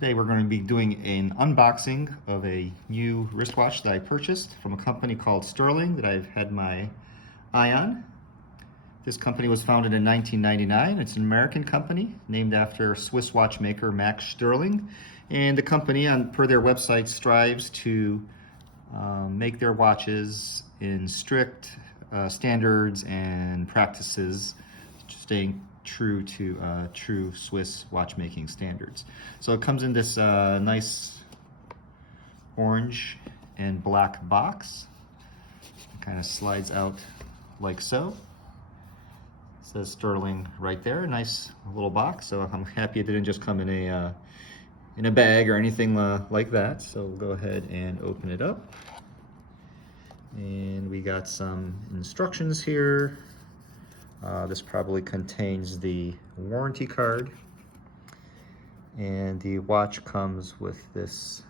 Today we're going to be doing an unboxing of a new wristwatch that I purchased from a company called Stührling that I've had my eye on. This company was founded in 1999. It's an American company named after Swiss watchmaker Max Stührling. And the company, per their website, strives to make their watches in strict standards and practices, staying true to true Swiss watchmaking standards. So it comes in this nice orange and black box. It kind of slides out like so. It says Stührling right there. Nice little box. So I'm happy it didn't just come in a bag or anything like that. So we'll go ahead and open it up. And we got some instructions here. This probably contains the warranty card, and the watch comes with this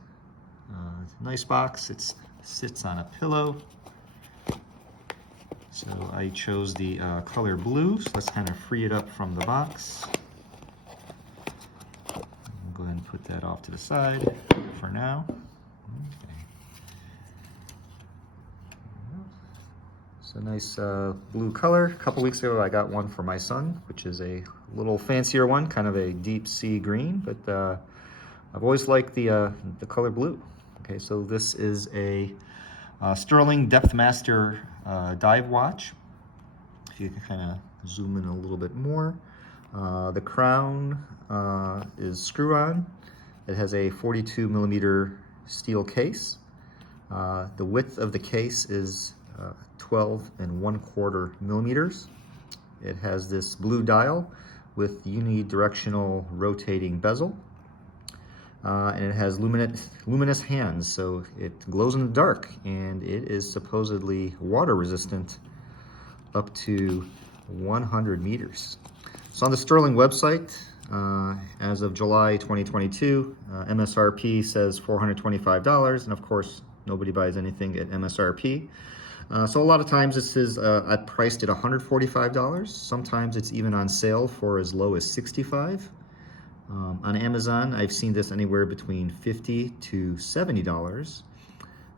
nice box. It sits on a pillow, so I chose the color blue. So let's kind of free it up from the box. I'll go ahead and put that off to the side for now. It's a nice blue color. A couple weeks ago I got one for my son, which is a little fancier one, kind of a deep sea green, but I've always liked the color blue. Okay, so this is a Stuhrling Depthmaster dive watch. If you can kind of zoom in a little bit more. The crown is screw-on. It has a 42mm steel case. The width of the case is 12 1/4 millimeters. It has this blue dial with unidirectional rotating bezel, and it has luminous hands, so it glows in the dark, and it is supposedly water resistant up to 100 meters. So on the Stührling website, as of July 2022, MSRP says $425, and of course nobody buys anything at MSRP. So a lot of times this is priced at $145. Sometimes it's even on sale for as low as $65. On Amazon, I've seen this anywhere between $50 to $70.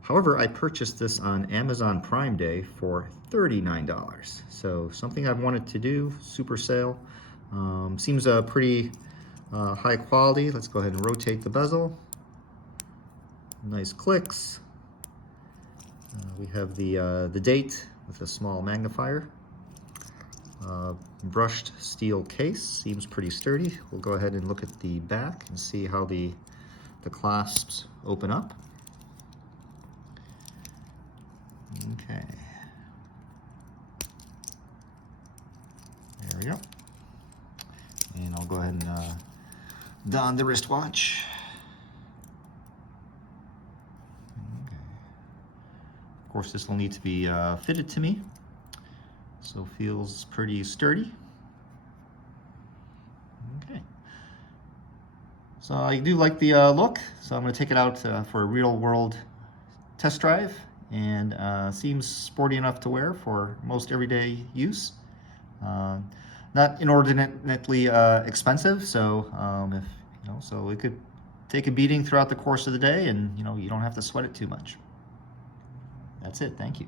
However, I purchased this on Amazon Prime Day for $39. So something I've wanted to do, super sale. Seems pretty high quality. Let's go ahead and rotate the bezel. Nice clicks. We have the date with a small magnifier. Brushed steel case, seems pretty sturdy. We'll go ahead and look at the back and see how the clasps open up. Okay. There we go. And I'll go ahead and don the wristwatch. Of course, this will need to be fitted to me, so feels pretty sturdy. Okay. So I do like the look, so I'm going to take it out for a real-world test drive, and seems sporty enough to wear for most everyday use. Not inordinately expensive, so so it could take a beating throughout the course of the day, and you don't have to sweat it too much. That's it. Thank you.